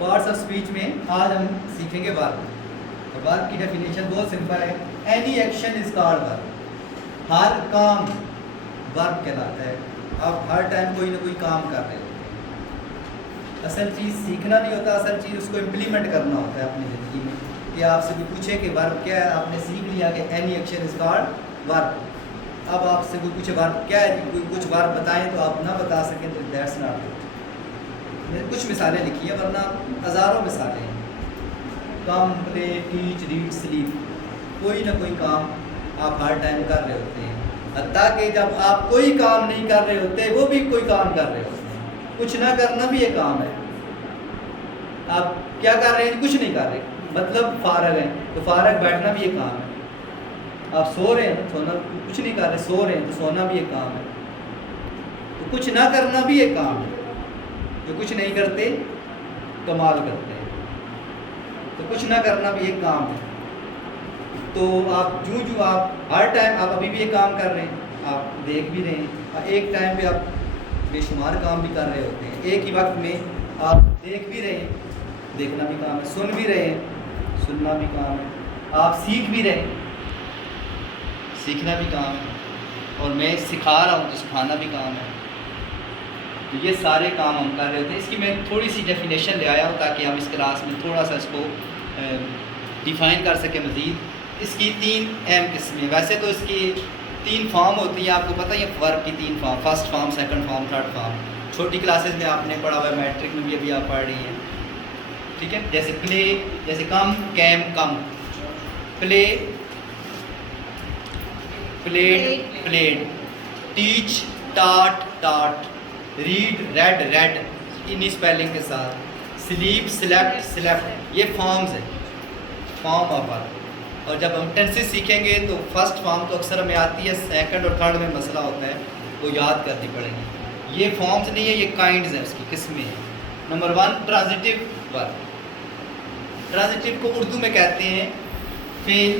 Parts of speech में आज हम सीखेंगे वर्ब। तो वर्ब की डेफिनेशन बहुत सिंपल है, any action is called verb. हर काम वर्ब कहलाता है। आप हर टाइम कोई ना कोई काम कर रहे होते हैं। असल चीज़ सीखना नहीं होता, असल चीज़ उसको इम्प्लीमेंट करना होता है अपनी ज़िंदगी में। कि आपसे कोई पूछे कि वर्ब क्या है, आपने सीख लिया कि any action is called verb. अब आपसे कोई पूछे वर्ब क्या है, कोई कुछ वर्ब बताएं तो आप ना बता सकें तो दैट्स नॉट इट। मैंने कुछ मिसालें लिखी हैं, वरना हज़ारों मिसालें हैं। कम, प्ले, टीच, रीड, स्लीप, कोई ना कोई काम आप हर टाइम कर रहे होते हैं। हत्ता कि जब आप कोई काम नहीं कर रहे होते वो भी कोई काम कर रहे होते हैं। कुछ ना करना भी एक काम है। आप क्या कर रहे हैं? कुछ नहीं कर रहे, मतलब फारग हैं, तो फारग बैठना भी एक काम है। आप सो रहे हैं, सोना, कुछ नहीं कर रहे, सो रहे हैं तो सोना भी एक काम है। तो कुछ ना करना भी एक काम है। जो कुछ नहीं करते कमाल करते हैं। तो कुछ ना करना भी एक काम है। तो आप जो आप हर टाइम, आप अभी भी एक काम कर रहे हैं, आप देख भी रहे हैं, एक टाइम पे आप बेशुमार काम भी कर रहे होते हैं। एक ही वक्त में आप देख भी रहे हैं, देखना भी काम है, सुन भी रहे हैं, सुनना भी काम है, आप सीख भी रहे हैं, सीखना भी काम है, और मैं सिखा रहा हूँ तो सिखाना भी काम है। तो ये सारे काम हम कर रहे होते हैं। इसकी मैं थोड़ी सी डेफिनेशन ले आया हूँ ताकि हम इस क्लास में थोड़ा सा इसको डिफ़ाइन कर सकें मज़ीद। इसकी 3 अहम किस्में, वैसे तो इसकी 3 फॉर्म होती हैं, आपको पता ही है वर्ब की 3 form, first form, second form, third form. छोटी क्लासेस में आपने पढ़ा हुआ है, मैट्रिक में भी अभी आप पढ़ रही हैं, ठीक है। जैसे प्ले, जैसे कम, कैम, कम, प्ले, प्लेड, प्लेड, टीच, टाट, टाट, रीड, रेड, रेड, इन्हीं स्पेलिंग के साथ, स्लीप, स्लेप्ट, स्लेप्ट, ये फॉर्म्स हैं, फॉर्म ऑफ वर्ब। और जब हम टेंसेस सीखेंगे तो फर्स्ट फॉर्म तो अक्सर हमें आती है, सेकंड और थर्ड में मसला होता है, वो याद करनी पड़ेगी। ये फॉर्म्स नहीं है, ये काइंड्स हैं, उसकी किस्में हैं। Number 1 transitive verb. ट्रांजिटिव को उर्दू में कहते हैं फेल,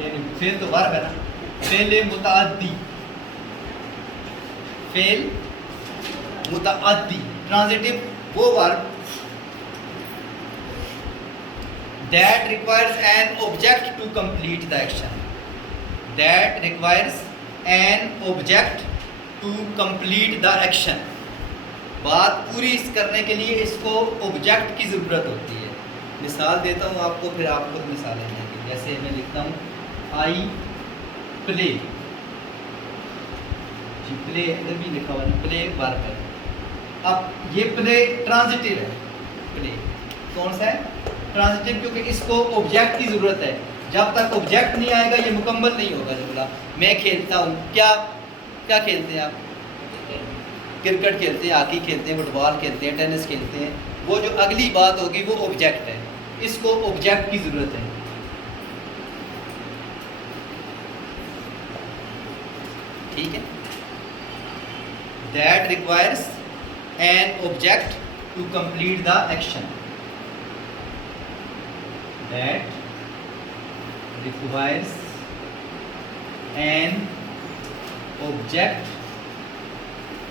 यानी फेल तो वर्ब है ना, फेल मुताअद्दी, फेल मुताअद्दी। ट्रांजिटिव वो verb that requires an object to complete the action, that requires an object to complete the action। बात पूरी करने के लिए इसको ऑब्जेक्ट की ज़रूरत होती है। मिसाल देता हूँ आपको, फिर आप खुद मिसालें देंगे। जैसे मैं लिखता हूँ आई प्ले, जी प्ले इधर भी लिखा हुआ है, प्ले वर्ब है। अब ये प्ले ट्रांजिटिव है, प्ले कौन सा है? ट्रांजिटिव, क्योंकि इसको ऑब्जेक्ट की ज़रूरत है। जब तक ऑब्जेक्ट नहीं आएगा ये मुकम्मल नहीं होगा जुमला। मैं खेलता हूँ, क्या क्या खेलते हैं आप? क्रिकेट खेलते हैं, हॉकी खेलते हैं, फुटबॉल खेलते हैं, टेनिस खेलते हैं। वो जो अगली बात होगी वो ऑब्जेक्ट है, इसको ऑब्जेक्ट की ज़रूरत है, ठीक है। That requires an object to complete the action, that requires an object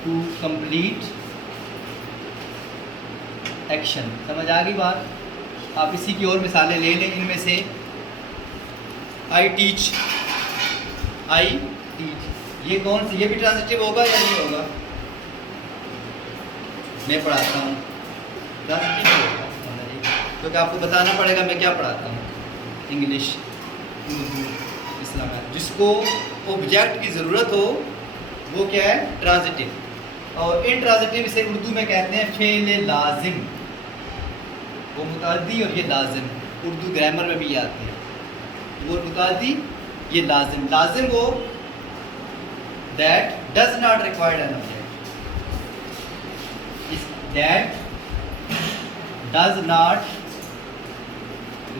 to complete action। समझ आ गई बात? आप इसी की और मिसालें ले लें। इनमें से आई टीच, आई टीच, ये कौन सी, ये भी ट्रांजिटिव होगा या नहीं होगा? मैं पढ़ाता हूँ, ट्रांजिटिव होगा, क्योंकि आपको बताना पड़ेगा मैं क्या पढ़ाता हूँ। इंग्लिश, उर्दू, इस्लाम, जिसको ऑब्जेक्ट की ज़रूरत हो वो क्या है? ट्रांजिटिव। और इन ट्रांजिटिव से उर्दू में कहते हैं फेल लाजिम। वो मुताद्दी और ये लाजिम, उर्दू ग्रामर में भी ये आते हैं। वो मुताद्दी, ये लाजिम। लाजिम वो that does not required an object, that does not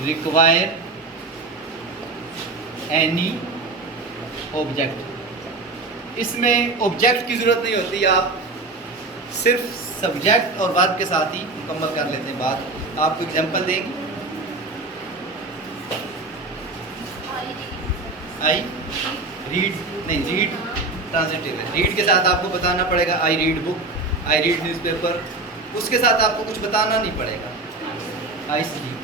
require any object. इसमें ऑब्जेक्ट की ज़रूरत नहीं होती, आप सिर्फ सब्जेक्ट और वर्ब के साथ ही मुकम्मल कर लेते हैं बात। आपको एग्जांपल देंगे। आई रीड, नहीं रीड ट्रांजिटिव है, रीड के साथ आपको बताना पड़ेगा I read book, I read newspaper, उसके साथ आपको कुछ बताना नहीं पड़ेगा। I sleep.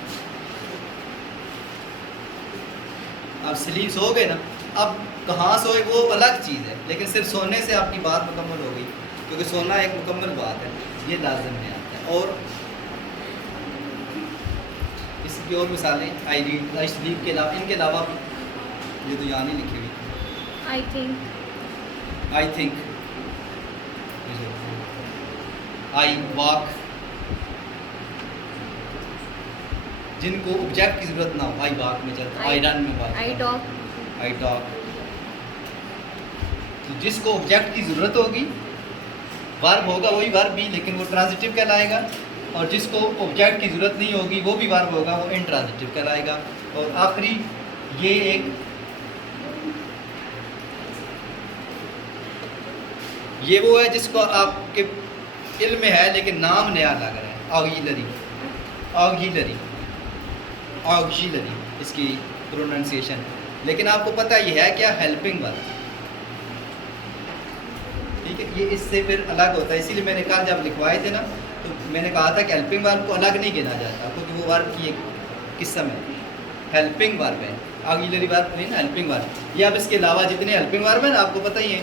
आप स्लीप सो गए ना, अब कहाँ सोए वो अलग चीज़ है, लेकिन सिर्फ सोने से आपकी बात मुकम्मल हो गई, क्योंकि सोना एक मुकम्मल बात है, ये लाजिम में आता है। और इसकी और मिसालें आई रीड, आई स्लीप के अलावा, इनके अलावा ये तो यहाँ नहीं लिखी हुई। आई थिंक, आई वॉक, जिनको ऑब्जेक्ट की ज़रूरत ना हो, आई वॉक में चलता, आई रन में walk, I talk, I talk. तो जिसको ऑब्जेक्ट की ज़रूरत होगी वर्ब होगा वही वर्ब भी, लेकिन वो ट्रांजिटिव कहलाएगा, और जिसको ऑब्जेक्ट की ज़रूरत नहीं होगी वो भी वर्ब होगा, वो इंट्रांजिटिव कहलाएगा। और आखिरी ये एक ये वो है जिसको आपके इल्म में है लेकिन नाम नया लग रहा है, ऑक्सिलरी, ऑक्सिलरी, ऑक्सिलरी इसकी प्रोनाउंसिएशन, लेकिन आपको पता ये है क्या, हेल्पिंग वर्ब। ठीक है, ये इससे फिर अलग होता है, इसीलिए मैंने कहा जब लिखवाए थे ना तो मैंने कहा था कि हेल्पिंग वर्ब को अलग नहीं गिना जाता, क्योंकि वो वर्ब की एक किस्म है, हेल्पिंग वर्ब है, ऑक्सिलरी वर्ब नहीं ना, हेल्पिंग वर्ब। ये अब इसके अलावा जितने हेल्पिंग वर्ब है ना आपको पता ही है,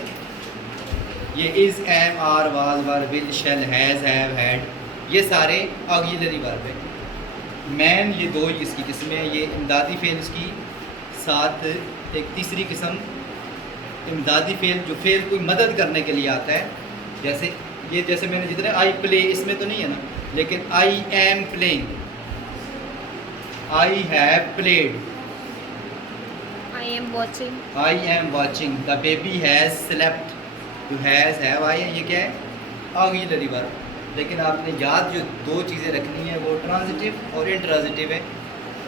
ये is, am, are, was, were, will, shall, has, have, had, ये सारे ऑक्सिलरी वर्ब है। मैन, ये दो ही इसकी किस्में हैं, ये इमदादी फेल इसकी, साथ एक तीसरी किस्म इमदादी फेल, जो फेल कोई मदद करने के लिए आता है, जैसे ये, जैसे मैंने जितने आई प्ले, इसमें तो नहीं है ना, लेकिन I am playing, I have played, I am watching, I am watching, the baby has slept, जो हैज़, हैव, आई है, ये क्या है, ऑक्सिलरी वर्ब। लेकिन आपने याद जो दो चीज़ें रखनी है वो ट्रांजिटिव और इंट्रांजिटिव है।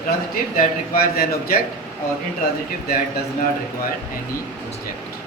Transitive that requires an object, और intransitive that does not require any object.